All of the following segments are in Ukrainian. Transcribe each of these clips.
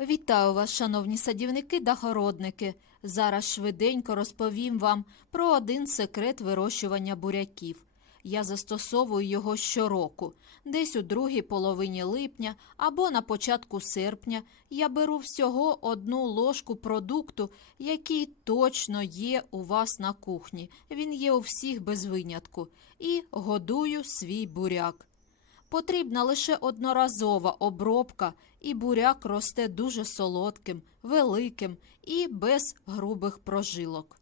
Вітаю вас, шановні садівники та городники. Зараз швиденько розповім вам про один секрет вирощування буряків. Я застосовую його щороку. Десь у другій половині липня або на початку серпня я беру всього одну ложку продукту, який точно є у вас на кухні. Він є у всіх без винятку. І годую свій буряк. Потрібна лише одноразова обробка, і буряк росте дуже солодким, великим і без грубих прожилок.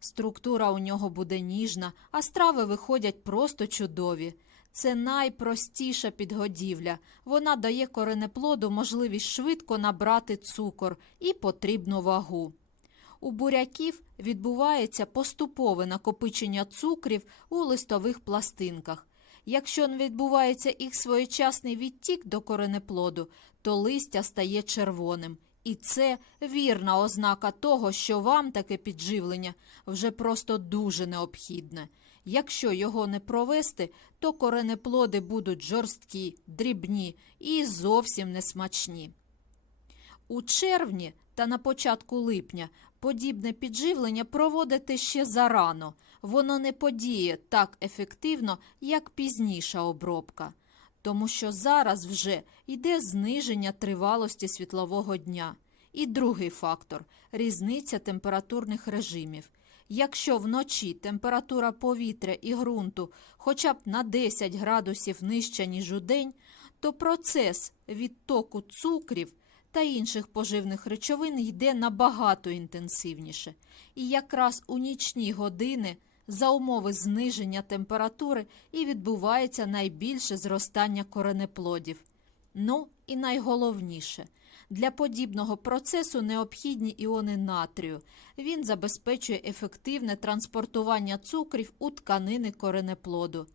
Структура у нього буде ніжна, а страви виходять просто чудові. Це найпростіша підгодівля. Вона дає коренеплоду можливість швидко набрати цукор і потрібну вагу. У буряків відбувається поступове накопичення цукрів у листових пластинках. Якщо не відбувається їх своєчасний відтік до коренеплоду, то листя стає червоним. І це вірна ознака того, що вам таке підживлення вже просто дуже необхідне. Якщо його не провести, то коренеплоди будуть жорсткі, дрібні і зовсім несмачні. У червні та на початку липня подібне підживлення проводити ще зарано. Воно не подіє так ефективно, як пізніша обробка, тому що зараз вже йде зниження тривалості світлового дня. І другий фактор різниця температурних режимів. Якщо вночі температура повітря і ґрунту хоча б на 10 градусів нижча, ніж удень, то процес відтоку цукрів та інших поживних речовин йде набагато інтенсивніше. І якраз у нічні години за умови зниження температури і відбувається найбільше зростання коренеплодів. Ну і найголовніше – для подібного процесу необхідні іони натрію. Він забезпечує ефективне транспортування цукрів у тканини коренеплоду.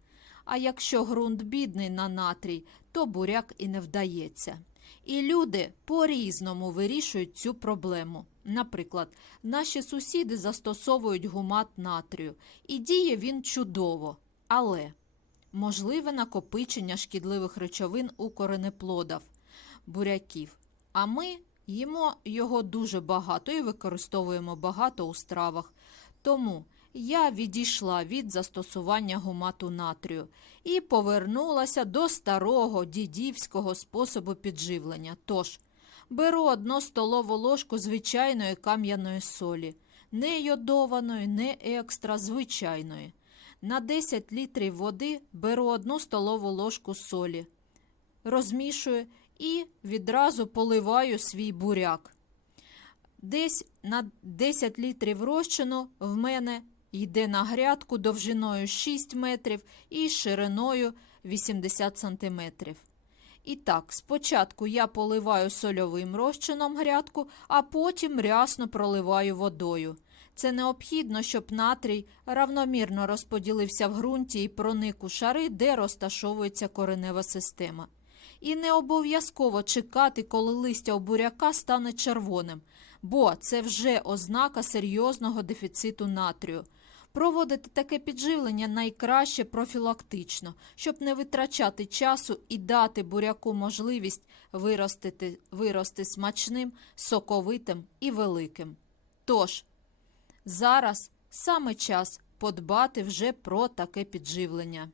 А якщо ґрунт бідний на натрій, то буряк і не вдається. І люди по-різному вирішують цю проблему. Наприклад, наші сусіди застосовують гумат натрію, і діє він чудово, але можливе накопичення шкідливих речовин у коренеплодах буряків. А ми їмо його дуже багато і використовуємо багато у стравах. Тому я відійшла від застосування гумату натрію і повернулася до старого дідівського способу підживлення. Тож, беру одну столову ложку звичайної кам'яної солі, не йодованої, не екстра, звичайної. На 10 літрів води беру одну столову ложку солі, розмішую і відразу поливаю свій буряк. Десь на 10 літрів розчину в мене йде на грядку довжиною 6 метрів і шириною 80 сантиметрів. І так, спочатку я поливаю сольовим розчином грядку, а потім рясно проливаю водою. Це необхідно, щоб натрій равномірно розподілився в ґрунті і проник у шари, де розташовується коренева система. І не обов'язково чекати, коли листя у буряка стане червоним, бо це вже ознака серйозного дефіциту натрію. Проводити таке підживлення найкраще профілактично, щоб не витрачати часу і дати буряку можливість виростити, вирости смачним, соковитим і великим. Тож, зараз саме час подбати вже про таке підживлення.